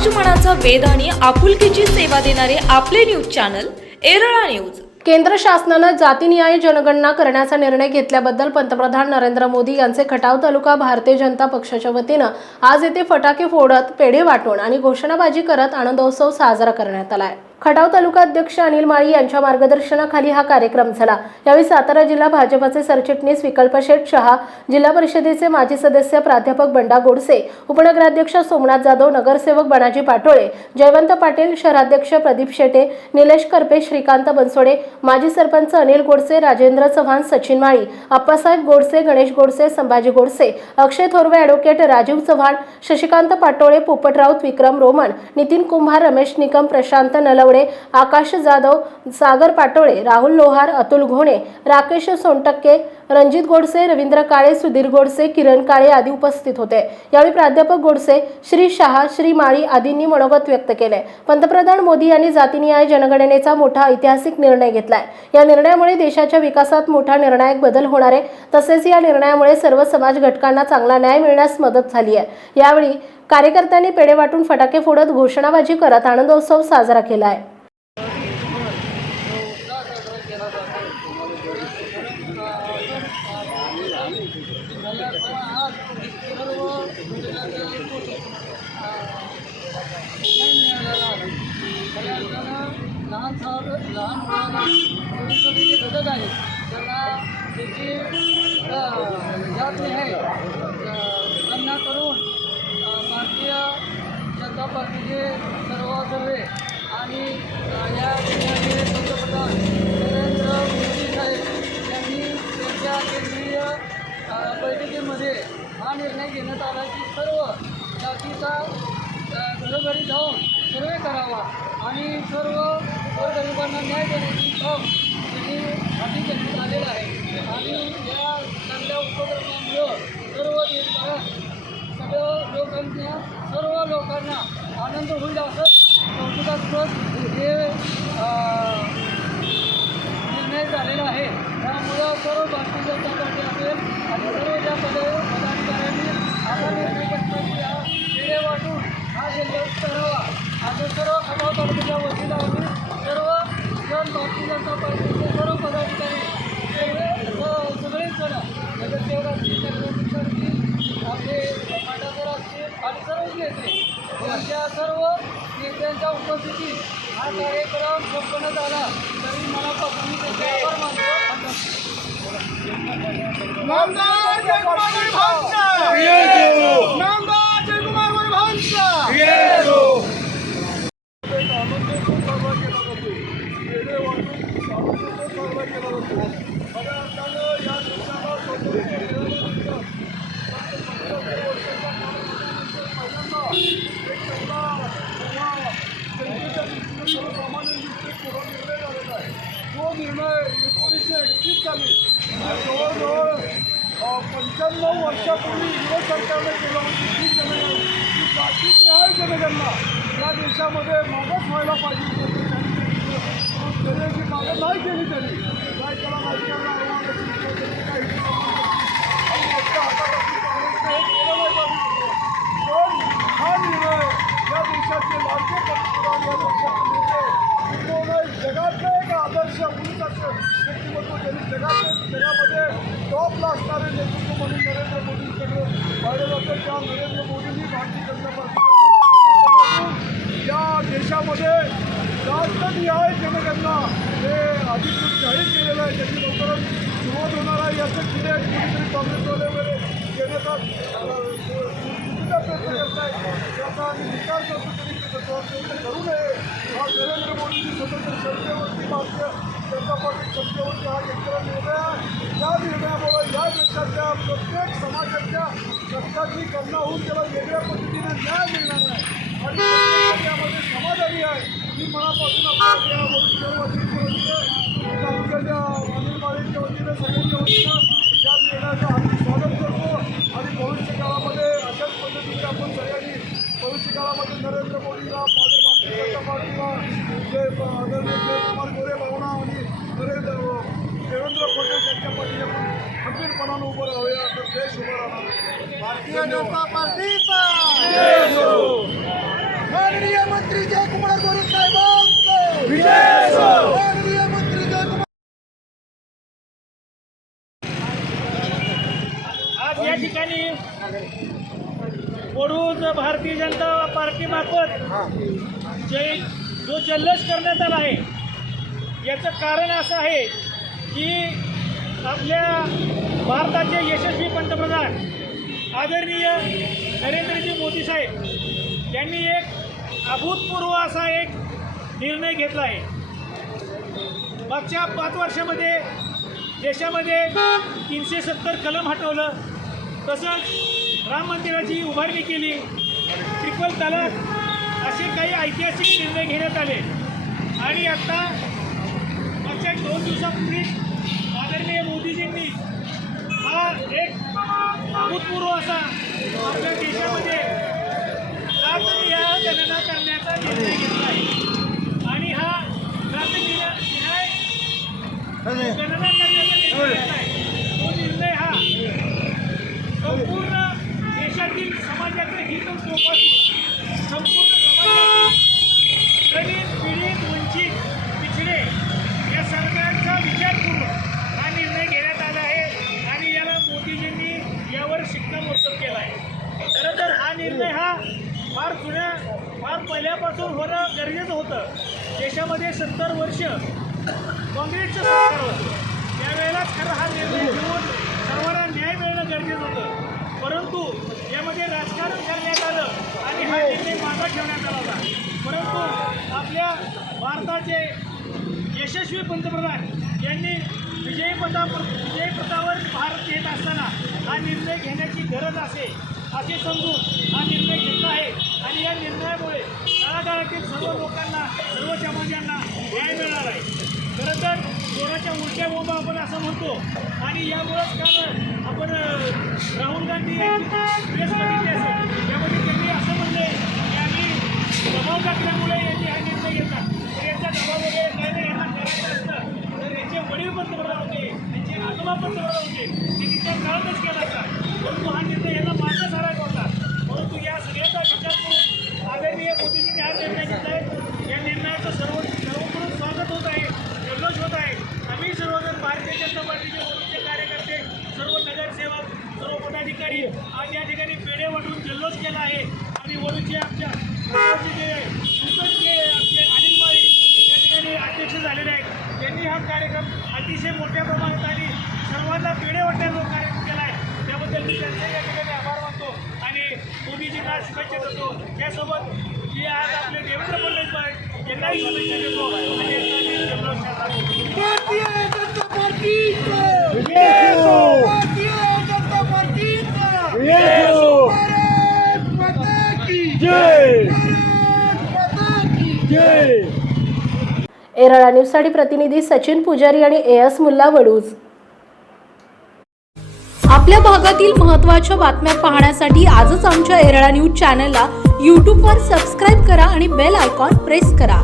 समाजमनाचा वेध आणि आपुलकीची सेवा देणारे आपले न्यूज चॅनल एरळा न्यूज. केंद्र शासनानं जातीनिहाय जनगणना करण्याचा निर्णय घेतल्याबद्दल पंतप्रधान नरेंद्र मोदी यांचे खटाव तालुका भारतीय जनता पक्षाच्या वतीनं आज येथे फटाके फोडत पेढे वाटून आणि घोषणाबाजी करत आनंदोत्सव साजरा करण्यात आला आहे खटाव तालुका अध्यक्ष अनिल माळी यांच्या मार्गदर्शनाखाली हा कार्यक्रम झाला. यावेळी सातारा जिल्हा भाजपचे सरचिटणीस विकल्प शेठ शहा जिल्हा परिषदेचे माजी सदस्य प्राध्यापक बंडा गोडसे उपनगराध्यक्ष सोमनाथ जाधव नगरसेवक बनाजी पाटोळे जयवंत पाटील शहराध्यक्ष प्रदीप शेटे निलेश करपे श्रीकांत बनसोडे माजी सरपंच अनिल गोडसे राजेंद्र चव्हाण सचिन माळी अप्पासाहेब गोडसे गणेश गोडसे संभाजी गोडसे अक्षय थोरवे ॲडव्होकेट राजीव चव्हाण शशिकांत पाटोळे पोपट राऊत विक्रम रोमन नितीन कुंभार रमेश निकम प्रशांत नलव तावडे आकाश जाधव सागर पाटोळे राहुल लोहार अतुल घोणे राकेश सोनटक्के रणजित गोडसे रवींद्र काळे सुधीर गोडसे किरण काळे आदी उपस्थित होते. यावेळी प्राध्यापक गोडसे श्री शहा श्री माळी आदींनी मनोगत व्यक्त केले. पंतप्रधान मोदी यांनी जातीनिहाय जनगणनेचा मोठा ऐतिहासिक निर्णय घेतलाय. या निर्णयामुळे देशाच्या विकासात मोठा निर्णायक बदल होणार आहे. तसेच या निर्णयामुळे सर्व समाज घटकांना चांगला न्याय मिळण्यास मदत झाली आहे. यावेळी कार्यकर्त्यांनी पेढे वाटून फटाके फोडत घोषणाबाजी करत आनंदोत्सव साजरा केला आहे. माणसावर लहान मुलांना छोटे जे घटक आहेत त्यांना त्याची अ, जात आहे अ, करून भारतीय जनता पार्टीचे सर्व सर्वे आणि या देण्याची काम त्यांनी हाती घेण्यात आलेला आहे आणि या चांगल्या उपक्रमामुळं सर्व देशभरात सगळं लोकांच्या सर्व लोकांना आनंद होईल असं कौतुकास्पद हे निर्णय झालेला आहे त्यामुळं सर्व भारतीय जनता पार्टी असेल आणि सर्व ज्या पद पदाधिकाऱ्यांनी असा निर्णय घेतला की हा खेडे वाटून हा जल्लोष करावा आता सर्व खटाव तालुक्याच्या वतीला आम्ही जन भारतीय जनता पार्टीचे सर्व पदाधिकारी सगळेच जण नगरसेवक असतील नगराध्यक्ष असतील आपले मांडाकर असतील आणि सर्व नेते. यांच्या सर्व नेत्यांच्या उपस्थितीत हा कार्यक्रम संपन्न झाला. तरी मनापासून त्याचे आभार मानतो. नामदार वेगळे वाटून केला जातो खऱ्या अर्थानं या देशाला एक चांगला किंवा जनतेच्या दृष्टीने सर्वसामान्य निर्णय झालेला आहे तो निर्णय एकोणीसशे एकतीस साली जवळजवळ पंच्याण्णव वर्षापूर्वी विरोध सरकारने केलं होतं की जनगणना ही जातीनिहाय जनगणना या देशामध्ये मागास व्हायला पाहिजे. होती त्याने जी मागं नाही केली त्यांनी काय त्याला राजकारणाला आव्हान असेल किंवा त्यांनी काही आणि त्यांच्या हातात असली काँग्रेसने हे केलं नाही पाहिजे पण हा निर्णय या देशाचे लाडके पंतप्रधान या देशाचे नेते किंबहुना जगातलं एक आदर्श उंचाचं व्यक्तिमत्व ज्यांनी जगात जगामध्ये टॉपला असणारे नेतृत्व म्हणून नरेंद्र मोदींकडे पाहिलं जातं त्या नरेंद्र मोदींनी भारतीय जनता पार्टी या देशामध्ये राष्ट्रनिहाय जनगणना हे अधिकृत जाहीर केलेलं आहे त्याची लवकरच सुरुवात होणार आहे याचं किडे कुठेतरी काँग्रेसवाले वगैरे देण्याचा चुकीचा प्रयत्न करतायत त्याचा आम्ही विचार करतो तरी ते करू नये हा नरेंद्र स्वतंत्र सत्तेवरती जनता पार्टी सत्तेवरती हा घेतलेला निर्णय या निर्णयामुळे या प्रत्येक समाजाच्या रक्ताची गणना होऊन त्याला वेगळ्या पद्धतीने न्याय मिळणार नाही. आणि त्यामध्ये यामध्ये समाधानी आहे मी मनापासून आपल्या या मोदीच्या वतीने तालुक्याच्या अनिल माळेच्या वतीने सगळ्यांच्या वतीनं या निर्णयाचं हार्दिक स्वागत करतो आणि भविष्य काळामध्ये अशाच पद्धतीने आपण सगळ्यांनी भविष्य काळामध्ये नरेंद्र मोदीला भारतीय जनता पार्टीला जे आदरणीय गोरे भावना आणि नरेंद्र देवेंद्र फडणवीस यांच्या आपण खंबीरपणानं उभं राहूया. तर देश उभं राहणार भारतीय जनता पार्टीचा. माननीय मंत्री जयकुमार गोरे साहेबांचे माननीय मंत्री जयकुमार आज या ठिकाणी वडूज भारतीय जनता पार्टीमार्फत जे जो जल्लोष करण्यात आला आहे. याचं कारण असं आहे की आपल्या भारताचे यशस्वी पंतप्रधान आदरणीय नरेंद्रजी मोदी साहेब यांनी एक अभूतपूर्व असा एक निर्णय घेतला आहे. मागच्या पाच वर्षामध्ये देशामध्ये तीनशे सत्तर कलम हटवलं. तसंच राम मंदिराची उभारणी केली. ट्रिपल तलाक असे काही ऐतिहासिक निर्णय घेण्यात आले. आणि आता मागच्या दोन दिवसापूर्वी आदरणीय मोदीजींनी हा एक अभूतपूर्व असा आपल्या देशामध्ये गणना करण्याचा निर्णय घेतला आहे. आणि हा जातनिहाय गणना करण्याचा निर्णय निर्णय हा फार जुन्या फार पहिल्यापासून होणं गरजेचं होतं. देशामध्ये सत्तर वर्ष काँग्रेसचं सरकार होतं त्यावेळेला खरं हा निर्णय घेऊन सर्वांना न्याय मिळणं गरजेचं होतं. परंतु यामध्ये राजकारण करण्यात आलं आणि हा निर्णय मागा ठेवण्यात आला होता. परंतु आपल्या भारताचे यशस्वी पंतप्रधान यांनी विजयपदा विजयपथावर भारत येत असताना हा निर्णय घेण्याची गरज असे असे समजून हा निर्णय घेतला आहे. आणि या निर्णयामुळे तळागाळातील सर्व लोकांना सर्व समाजांना न्याय मिळणार आहे. खरं तर चोराच्या उलट्या बोंबा आपण असं म्हणतो. आणि यामुळंच काल आपण राहुल गांधी प्रेस बघितली असेल त्यामध्ये त्यांनी असं म्हणले की आम्ही दबाव टाकल्यामुळे यांनी हा निर्णय घेतला तर याचा दबाव वगैरे काही नाही यांना करायचं असतं तर यांचे वडील पंतप्रधान होते त्यांचे आजोबा पंतप्रधान होते त्यांनी त्या काळातच केला असता परंतु हा निर्णय यांना मान्य करायचा होता परंतु या सगळ्याचा विचार करून आदरणीय मोदीजींनी हा निर्णय घेतला आहे या निर्णयाचं सर्व सर्वकडून स्वागत होत आहे जल्लोष होत आहे आम्ही सर्वजण भारतीय जनता पार्टीचे वरिष्ठ कार्यकर्ते सर्व नगरसेवक सर्व पदाधिकारी आज या ठिकाणी पेढे वाटून जल्लोष केला आहे आणि वडूचे आमच्या वडूचे जे नूतन जे आमचे अनिल माळी या ठिकाणी अध्यक्ष झालेले आहेत त्यांनी हा कार्यक्रम अतिशय मोठ्या प्रमाणात आणि सर्वांना पेढे वाटण्याचा कार्यक्रम केला आहे त्याबद्दल मी त्यांचे या ठिकाणी आभार मानतो आणि मोदीजींना शुभेच्छा देतो त्यासोबत जे आज आपले देवेंद्र फडणवीस आहेत यांनाही शुभेच्छा देतो आणि यांचा जल्लोष साजरा करतो भारतीय जनता पार्टीचे भारतीय जनता पार्टीचा भारत माता की भारत माता की एरळा न्यूजसाठी प्रतिनिधी सचिन पुजारी आणि ए एस मुल्ला वडूज आपल्या भागातील महत्त्वाच्या बातम्या पाहण्यासाठी आजच आमच्या एरळा न्यूज चॅनलला यूट्यूबवर सबस्क्राईब करा आणि बेल आयकॉन प्रेस करा